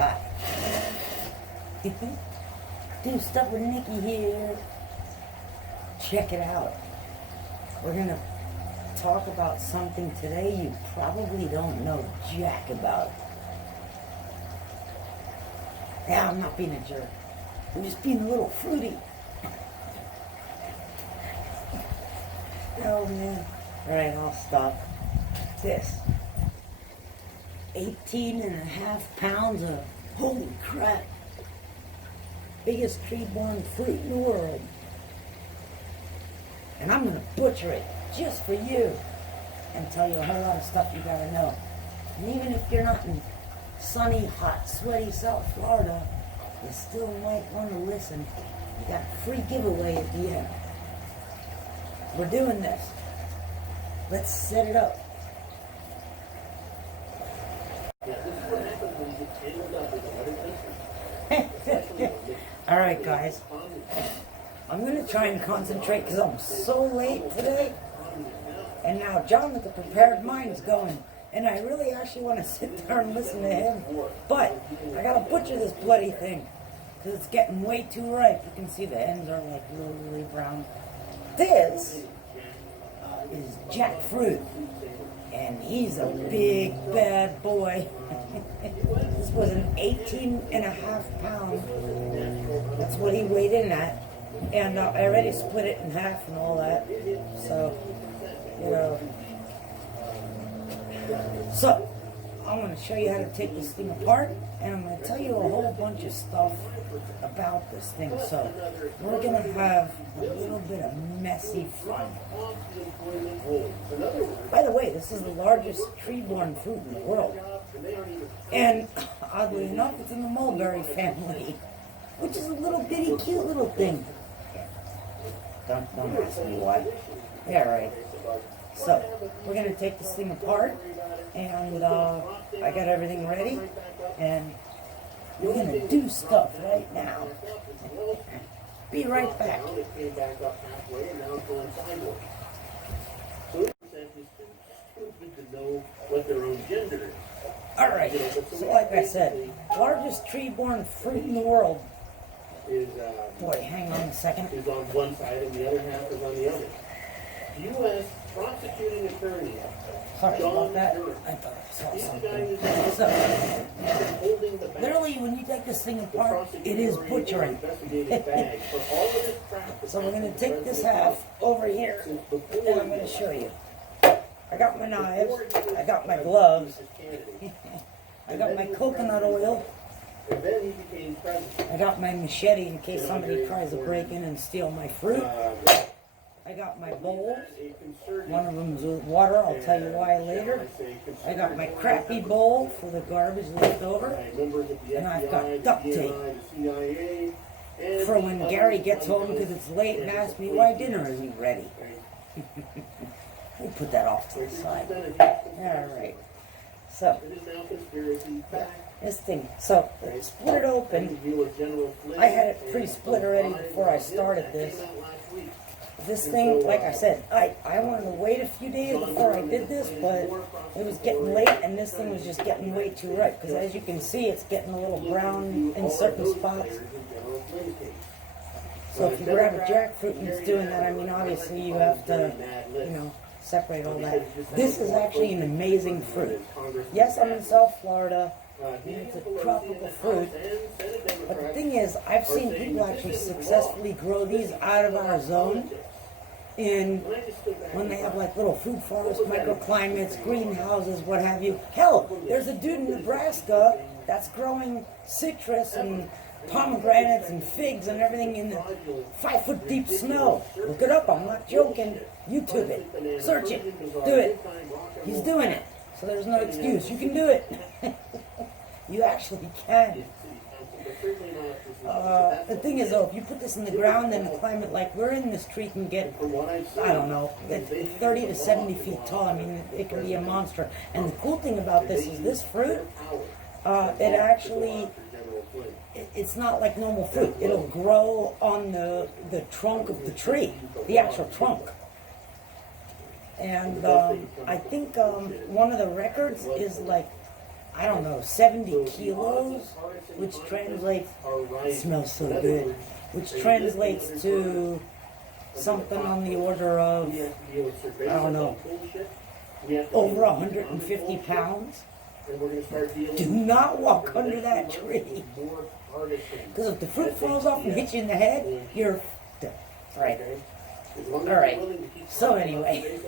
hot. Do stuff with Nikki here. Check it out. We're gonna talk about something today you probably don't know jack about. Yeah, I'm not being a jerk. I'm just being a little fruity. Oh man. Alright, I'll stop. This. 18.5 pounds of, holy crap, biggest tree-borne fruit in the world. And I'm gonna butcher it just for you and tell you a whole lot of stuff you gotta know. And even if you're not in sunny, hot, sweaty South Florida, you still might want to listen. You got a free giveaway at the end. We're doing this. Let's set it up. Alright guys, I'm going to try and concentrate because I'm so late today. And now John with the prepared mind is going. And I really actually want to sit there and listen to him. But I got to butcher this bloody thing because it's getting way too ripe. You can see the ends are like really brown. This is Jackfruit. And he's a big bad boy. This was an 18.5 pound. That's what he weighed in at. And I already split it in half and all that. So, you know. So, I'm going to show you how to take this thing apart. And I'm going to tell you a whole bunch of stuff about this thing. So, we're going to have a little bit of messy fun. By the way, this is the largest tree-borne fruit in the world. And oddly enough, it's in the mulberry family, which is a little bitty cute little thing. Don't ask me why. Yeah, right. So, we're going to take this thing apart, and I got everything ready, and we're going to do stuff right now. Be right back. Alright, so like I said, largest tree-borne fruit in the world. Boy, hang on a second. Is on one side and the other half is on the other. U.S. prosecuting attorney. Sorry about that. I thought I saw something. So, literally, when you take this thing apart, it is butchering. So we're going to take this half over here, and I'm going to show you. I got my knives, I got my gloves, I got my coconut oil, I got my machete in case somebody tries to break in and steal my fruit. I got my bowls. One of them is with water. I'll tell you why later. I got my crappy bowl for the garbage left over. And I've got duct tape for when Gary gets home because it's late and asks me why dinner isn't ready. We'll put that off to the side. Alright. So, this thing. So, split it open. I had it pre-split already before I started this. This thing, like I said, I wanted to wait a few days before I did this, but it was getting late and this thing was just getting way too ripe. Because as you can see, it's getting a little brown in certain spots. So if you grab a jackfruit and it's doing that, I mean, obviously you have to, you know, separate all that. This is actually an amazing fruit. Yes, I'm in South Florida. It's a tropical fruit. But the thing is, I've seen people actually successfully grow these out of our zone. And when they have like little food forests, microclimates, greenhouses, what have you. Hell, there's a dude in Nebraska that's growing citrus and pomegranates and figs and everything in the 5-foot deep snow. Look it up, I'm not joking. YouTube it, search it, do it. He's doing it, so there's no excuse. You can do it. You actually can. The thing is though, if you put this in the ground in a climate like we're in, this tree can get, I don't know, 30 to 70 feet tall. I mean, it can be a monster. And the cool thing about this is this fruit, it actually, it's not like normal fruit. It'll grow on the trunk of the tree, the actual trunk. And I think one of the records is like, I don't know, 70 kilos, which translates, it smells so good, which translates to something on the order of, I don't know, over 150 pounds. Do not walk under that tree. Because if the fruit falls off and hits you in the head, you're dead. Right. Alright. So anyway.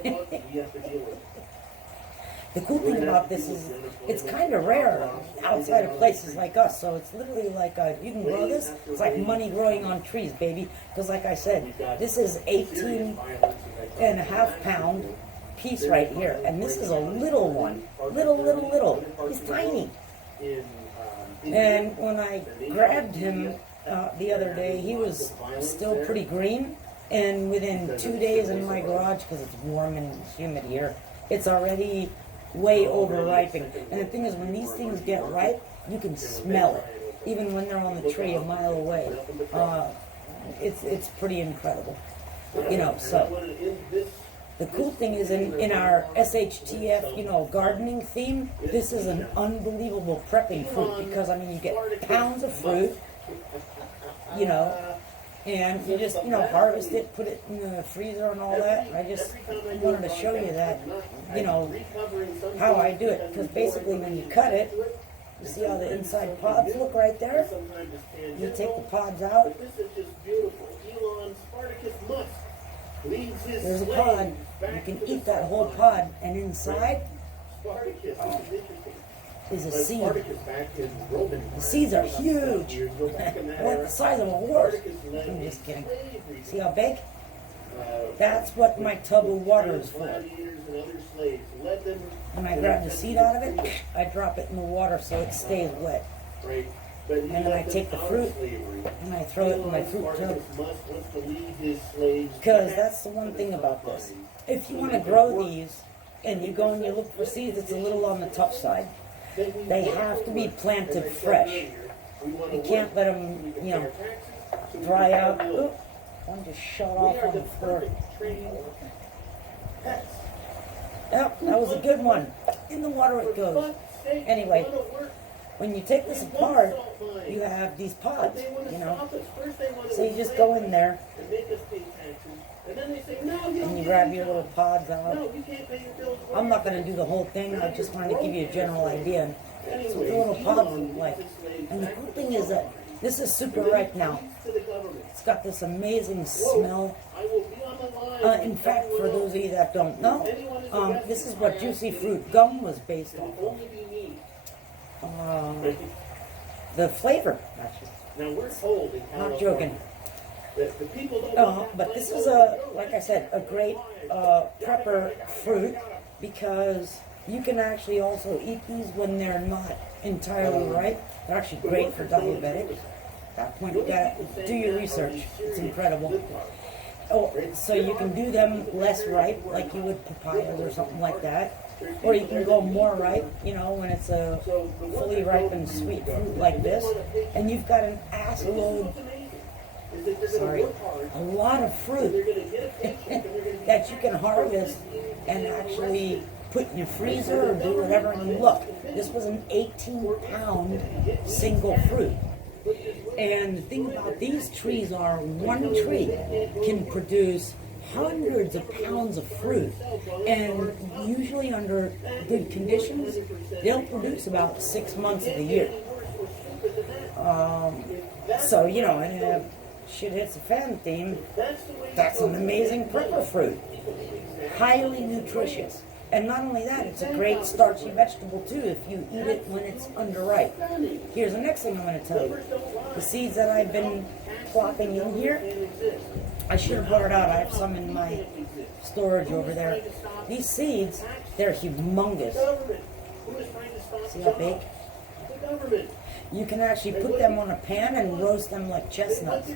The cool thing about this is it's kind of rare outside of places like us. So it's literally like you can grow this. It's like money growing on trees, baby. Because like I said, this is 18.5 pound piece right here. And this is a little one. Little. He's tiny. And when I grabbed him the other day, he was still pretty green. And within 2 days in my garage, because it's warm and humid here, it's already way over ripening. And the thing is, when these things get ripe, you can smell it, even when they're on the tree a mile away. It's pretty incredible, you know. So the cool thing is, in our SHTF, you know, gardening theme, this is an unbelievable prepping fruit, because I mean, you get pounds of fruit, you know, and you just, you know, harvest it, put it in the freezer and all that. I just wanted to show you that, you know, how I do it. Because basically when you cut it, you see how the inside pods look right there? You take the pods out. There's a pod. You can eat that whole pod, and inside is a seed. The seeds are huge. They're the size of a horse. I'm just kidding. See how big? That's what my tub of water is for. When I grab the seed out of it, I drop it in the water so it stays wet. And then I take the fruit and I throw it in my fruit tub. Because that's the one thing about this. If you want to grow these and you go and you look for seeds, it's a little on the tough side. They have to be planted fresh. You can't let them, you know, dry out. Oop, one just shot off on the floor. Yep, that was a good one. In the water it goes. Anyway, when you take this apart, you have these pods, you know. So you just go in there and you grab your little pods out. I'm not going to do the whole thing. I just wanted to give you a general idea. That's what the little pods look like. And the cool thing is that this is super ripe now. It's got this amazing smell. In fact, for those of you that don't know, this is what juicy fruit gum was based off of. The flavor, actually. Now we're told in Not joking. But this is like I said, a great prepper fruit, because you can actually also eat these when they're not entirely ripe. They're actually great for diabetics. At that point, you gotta do your research. It's incredible. Oh, so you can do them less ripe, like you would papayas or something like that. Or you can go more ripe, you know, when it's a fully ripened sweet fruit like this. And you've got an ass load, a lot of fruit that you can harvest and actually put in your freezer or do whatever. And look, this was an 18-pound single fruit. And the thing about these trees are, one tree can produce hundreds of pounds of fruit, and usually under good conditions, they'll produce about 6 months of the year. So, you know, and shit hits a fan theme, that's an amazing prepper fruit. Highly nutritious. And not only that, it's a great starchy vegetable too if you eat it when it's underripe. Here's the next thing I'm going to tell you. The seeds that I've been plopping in here, I should have brought it out. I have some in my storage over there. These seeds, they're humongous. See how big? You can actually put them on a pan and roast them like chestnuts.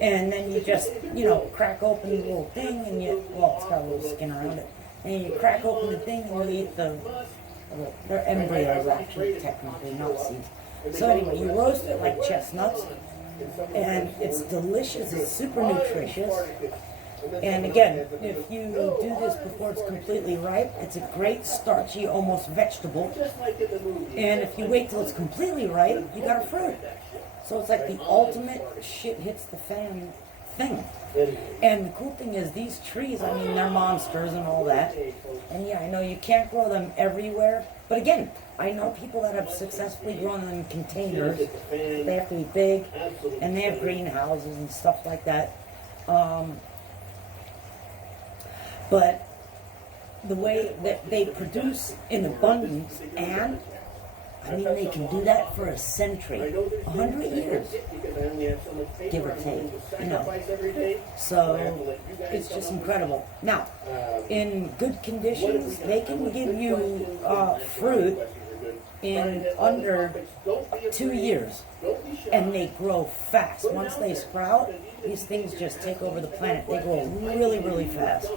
And then you just, you know, crack open the little thing and you, well, it's got a little skin around it. And you crack open the thing and you eat they're embryos actually, technically, not seeds. So anyway, you roast it like chestnuts. And it's delicious, it's super nutritious. And again, if you do this before it's completely ripe, it's a great starchy, almost vegetable. And if you wait till it's completely ripe, you got a fruit. So it's like the ultimate shit hits the fan thing. And the cool thing is these trees, I mean, they're monsters and all that. And yeah, I know you can't grow them everywhere. But again, I know people that have successfully grown them in containers. They have to be big, and they have greenhouses and stuff like that. But the way that they produce in abundance, and I mean, they can do that for a century, 100 years, give or take, you know. So it's just incredible. Now, in good conditions, they can give you fruit in under 2 years, and they grow fast. Once they sprout, these things just take over the planet. They grow really, really fast.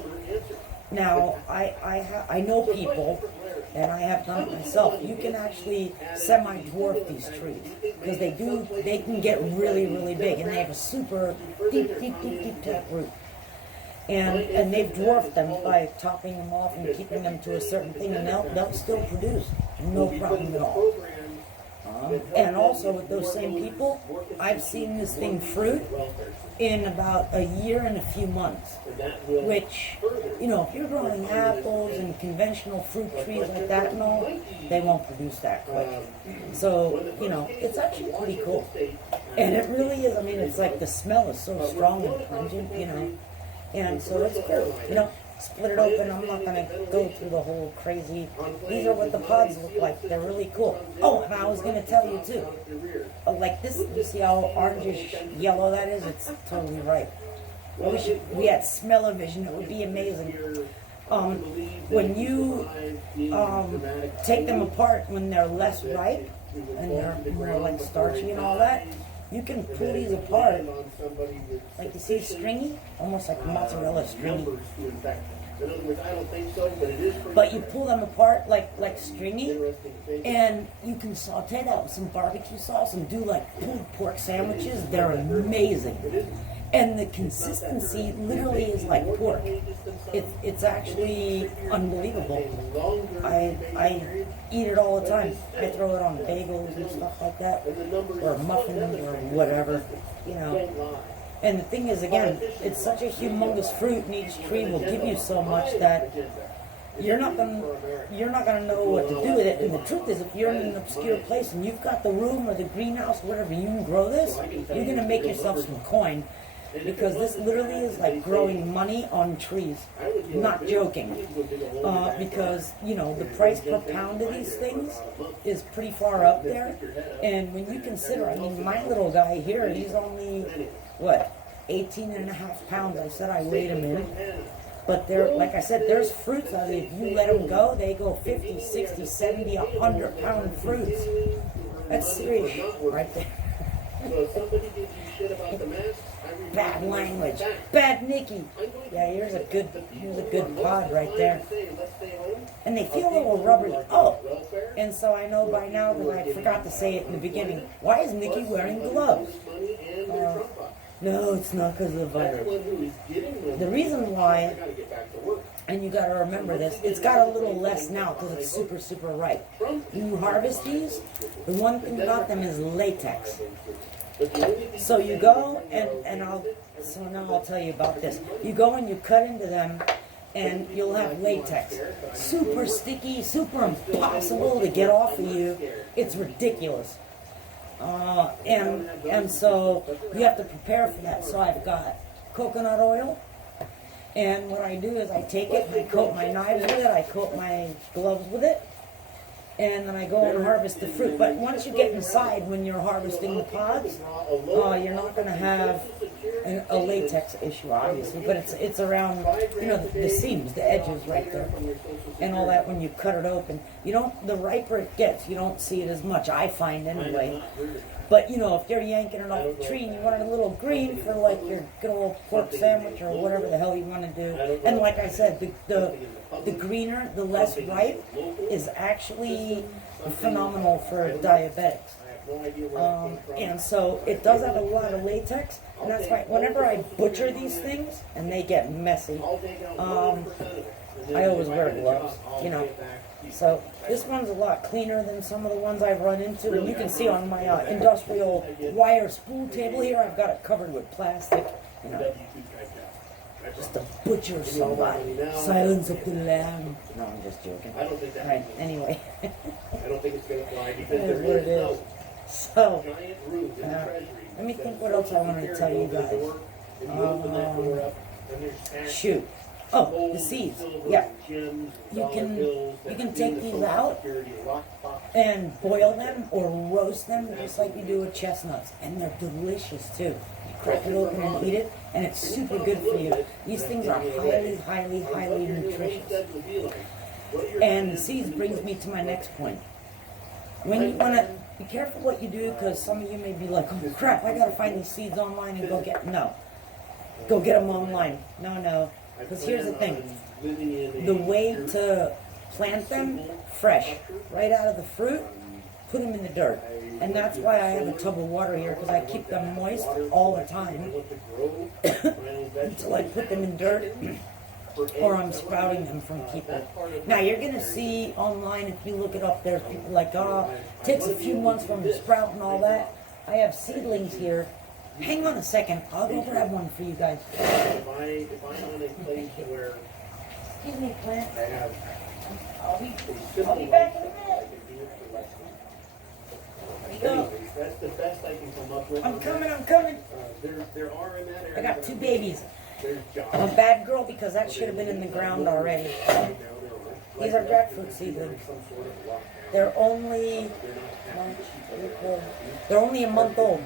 Now, I know people, and I have done it myself. You can actually semi-dwarf these trees because they can get really, really big, and they have a super deep tap root. And they've dwarfed them by topping them off and keeping them to a certain thing, and they'll still produce, no problem at all. And also with those same people, I've seen this thing fruit in about a year and a few months, which, you know, if you're growing apples and conventional fruit trees like that and all, they won't produce that quick. So, you know, it's actually pretty cool. And it really is, I mean, it's like the smell is so strong and pungent, you know, and so it's cool, you know. Split it open. I'm not going to go through the whole crazy. These are what the pods look like. They're really cool. Oh, and I was going to tell you too. Like this, you see how orangish yellow that is? It's totally ripe. I wish we had smell-o-vision. It would be amazing. When you take them apart when they're less ripe and they're more like starchy and all that, you can pull these apart, like you see, stringy, almost like mozzarella stringy. But you pull them apart like stringy, and you can saute that with some barbecue sauce and do like pulled pork sandwiches. They're amazing. And the consistency literally is like pork. It's actually unbelievable. I eat it all the time. I throw it on bagels and stuff like that, or muffins or whatever, you know. And the thing is, again, it's such a humongous fruit, and each tree will give you so much that you're not gonna know what to do with it. And the truth is, if you're in an obscure place and you've got the room or the greenhouse, whatever, you can grow this, you're gonna make yourself some coin. Because this literally is like growing money on trees. I'm not joking. Because, you know, the price per pound of these things is pretty far up there. And when you consider, I mean, my little guy here, he's only, what, 18.5 pounds. I said I weighed him in. But there, like I said, there's fruits out there. If you let them go, they go 50, 60, 70, 100-pound fruits. That's serious shit right there. Bad language. Bad Nikki. Yeah, here's a good pod right there. And they feel a little rubbery. Oh, and so I know by now that I forgot to say it in the beginning. Why is Nikki wearing gloves? No, it's not because of the virus. The reason why, and you got to remember this, it's got a little less now because it's super, super ripe. When you harvest these, the one thing about them is latex. So you go and I'll tell you about this. You go and you cut into them, and you'll have latex, super sticky, super impossible to get off of you. It's ridiculous. And so you have to prepare for that. So I've got coconut oil, and what I do is I take it and I coat my knives with it, I coat my gloves with it, and then I go and harvest the fruit. But once you get inside, when you're harvesting the pods, you're not going to have a latex issue, obviously, but it's around, you know, the seams, the edges right there, and all that. When you cut it open, you don't, the riper it gets, you don't see it as much, I find anyway. But, you know, if you're yanking it off the tree and you want it a little green for, like, your good old pork sandwich or whatever the hell you want to do, and like I said, the greener, the less ripe, is actually phenomenal for diabetics. No idea where that came from. And so it does have a lot of latex, and that's why whenever I butcher these things and they get messy, I'll take out 100% of it. And then I always if wear get a gloves, job, I'll you know. get back to you. So this one's a lot cleaner than some of the ones I've run into, and you can see on my industrial wire spool table here, I've got it covered with plastic, you know, just to butcher somebody. Silence of the lamb. No, I'm just joking. I don't think that. Alright, anyway. I don't think it's going to fly because It is there what it is no is. So, giant roof in the treasury. let me think what else I wanted to tell you guys. And you open that door up, and there's stacks Shoot. of Oh, the gold, seeds. silver, Yeah. gems, You dollar can- bills you that can in take the these Social out Security lockbox. and boil them or roast them just like you do with chestnuts. And they're delicious too. You crack it open and eat it, and it's super good for you. These things are highly, highly, highly nutritious. And seeds brings me to my next point. When you want to, be careful what you do, because some of you may be like, oh crap, I got to find these seeds online and go get, no. Go get them online. No. Because here's the thing. The way to plant them, fresh, right out of the fruit, put them in the dirt. And that's why I have a tub of water here, because I keep them moist all the time until I put them in dirt or I'm sprouting them from people. Now you're going to see online, if you look it up, there's people like, oh, it takes a few months from the sprout and all that. I have seedlings here. Hang on a second, I'll go grab one for you guys. If I'm in a place where Excuse me, plant. I have I'll be simple back in a I minute. can do it for less There you money. go. Anyways, that's the best I can come up with. I'm on coming, that. I'm coming. There are in that area. I got 2 babies. There's jobs. I'm a bad girl because that should have been in the ground already. These are jackfruit seedlings. They're only, they're only a month old.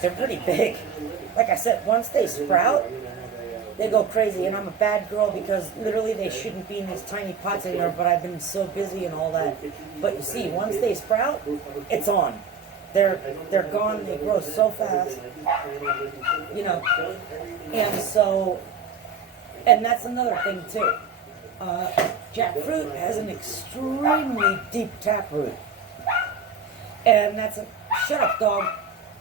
They're pretty big. Like I said, once they sprout, they go crazy. And I'm a bad girl because literally they shouldn't be in these tiny pots anymore, but I've been so busy and all that. But you see, once they sprout, it's on. They're gone, they grow so fast, you know. And that's another thing too. Jackfruit has an extremely deep taproot. And that's a, shut up dog.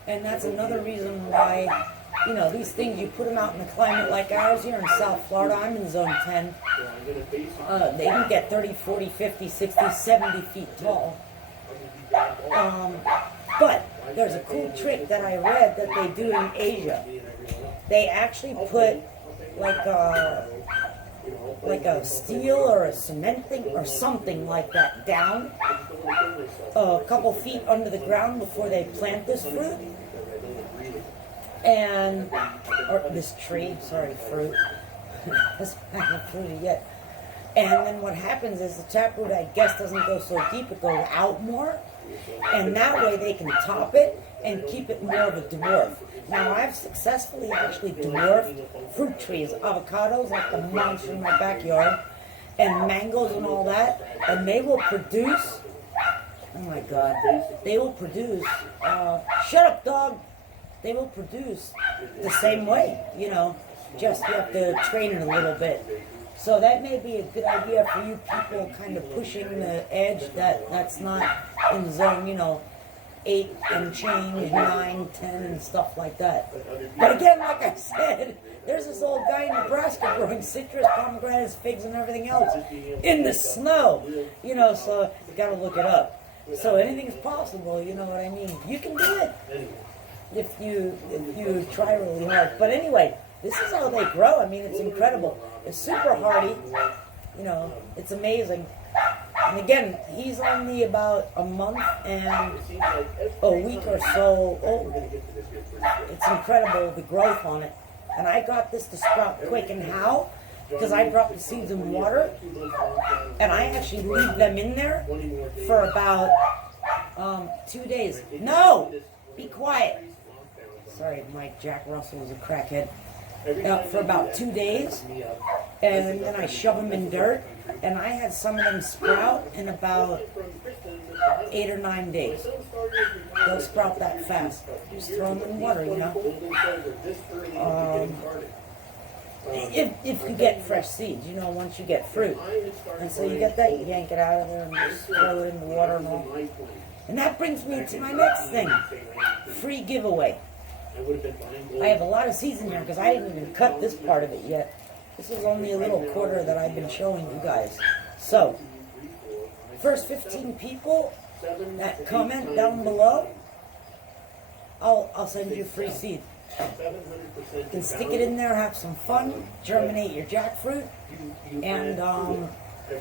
And that's another reason why, you know, these things, you put them out in a climate like ours here in South Florida. I'm in zone 10. They can get 30, 40, 50, 60, 70 feet tall. But there's a cool trick that I read that they do in Asia. They actually put like a steel or a cement thing or something like that down a couple feet under the ground before they plant this fruit. And, or this tree, sorry, fruit. This hasn't fruited yet. And then what happens is the taproot, I guess, doesn't go so deep, it goes out more. And that way they can top it and keep it more of a dwarf. Now I've successfully actually dwarfed fruit trees, avocados like the monster in my backyard, and mangoes and all that, and they will produce, oh my god, they will produce, shut up dog, they will produce the same way, you know, just you have to train it a little bit. So that may be a good idea for you people kind of pushing the edge that's not in zone, you know, 8 and change, 9, 10 and stuff like that. But again, like I said, there's this old guy in Nebraska growing citrus, pomegranates, figs and everything else in the snow, you know, so you gotta look it up. So anything's possible, you know what I mean? You can do it if you try really hard. But anyway, this is how they grow. I mean, it's incredible. It's super hardy, you know, it's amazing. And again, he's only about a month and a week or so old. It's incredible, the growth on it. And I got this to sprout quick. And how? Because I drop the seeds in water, and I actually leave them in there for about 2 days. No! Be quiet. Sorry, my Jack Russell is a crackhead. For about 2 days, and then I shove them in dirt, and I had some of them sprout in about 8 or 9 days. They'll sprout that fast. Just throw them in water, you know. If you get fresh seeds, you know, once you get fruit. And so you get that, you yank it out of there and just throw it in the water and all. And that brings me to my next thing. Free giveaway. I have a lot of seeds in here because I didn't even cut this part of it yet. This is only a little quarter that I've been showing you guys. So, first 15 people that comment down below, I'll send you a free seed. You can stick it in there, have some fun, germinate your jackfruit, and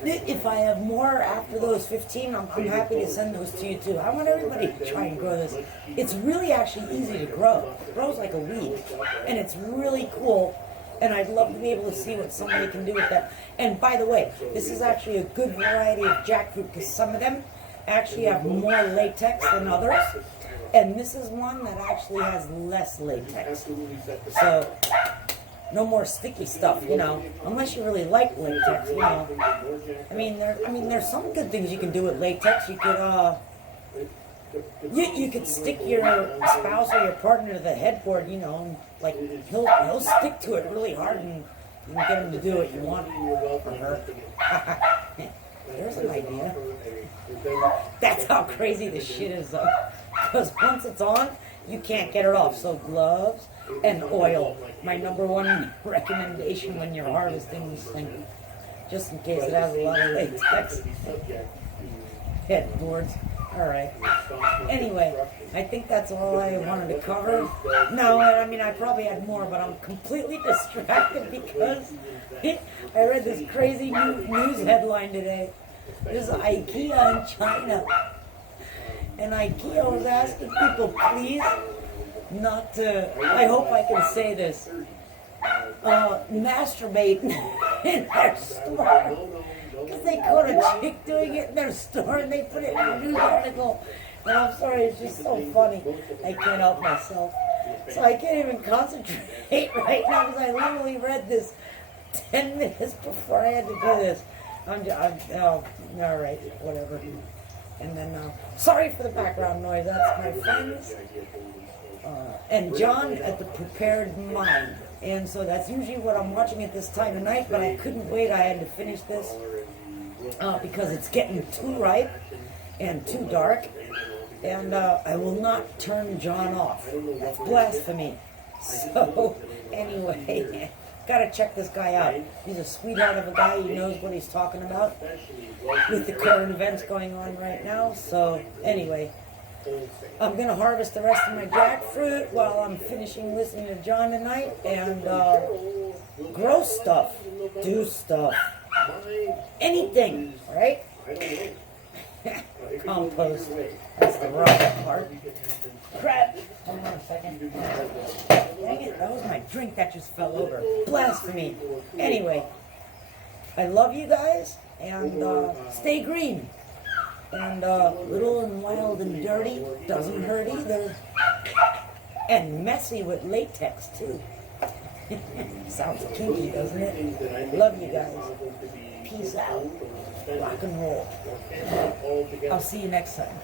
if I have more after those 15, I'm happy to send those to you too. I want everybody to try and grow this. It's really actually easy to grow. It grows like a weed, and it's really cool, and I'd love to be able to see what somebody can do with that. And by the way, this is actually a good variety of jackfruit because some of them actually have more latex than others. And this is one that actually has less latex. So, no more sticky stuff, you know, unless you really like latex, you know. I mean, there's some good things you can do with latex. You could, you could stick your spouse or your partner to the headboard, you know, and, like, he'll stick to it really hard and you can get him to do what you want for her. There's an idea. That's how crazy this shit is, though. Because once it's on, you can't get it off. So gloves and oil. My number one recommendation when you're harvesting this thing. Just in case it has a lot of latex. Headboards. Alright. Anyway, I think that's all I wanted to cover. No, I mean, I probably had more, but I'm completely distracted because I read this crazy news headline today. There's IKEA in China. And IKEA was asking people, please, not to, I hope I can say this, masturbate in their store. Because they caught a chick doing it in their store and they put it in a news article. And I'm sorry, it's just so funny. I can't help myself. So I can't even concentrate right now because I literally read this 10 minutes before I had to do this. Oh, all right, whatever. And then, sorry for the background noise. That's my friends. And John at the Prepared Mind. And so that's usually what I'm watching at this time of night, but I couldn't wait. I had to finish this because it's getting too ripe and too dark. And I will not turn John off. That's blasphemy. So, anyway, gotta check this guy out. He's a sweetheart of a guy. He knows what he's talking about with the current events going on right now. So, anyway, I'm going to harvest the rest of my jackfruit while I'm finishing listening to John tonight and grow stuff, do stuff, anything, right? Compost, that's the wrong part. Crap, hold on a second. Dang it, that was my drink that just fell over. Blasphemy. Anyway, I love you guys, and stay green. And little and wild and dirty doesn't hurt either. And messy with latex too. Sounds kinky, doesn't it? Love you guys. Peace out. Rock and roll. I'll see you next time.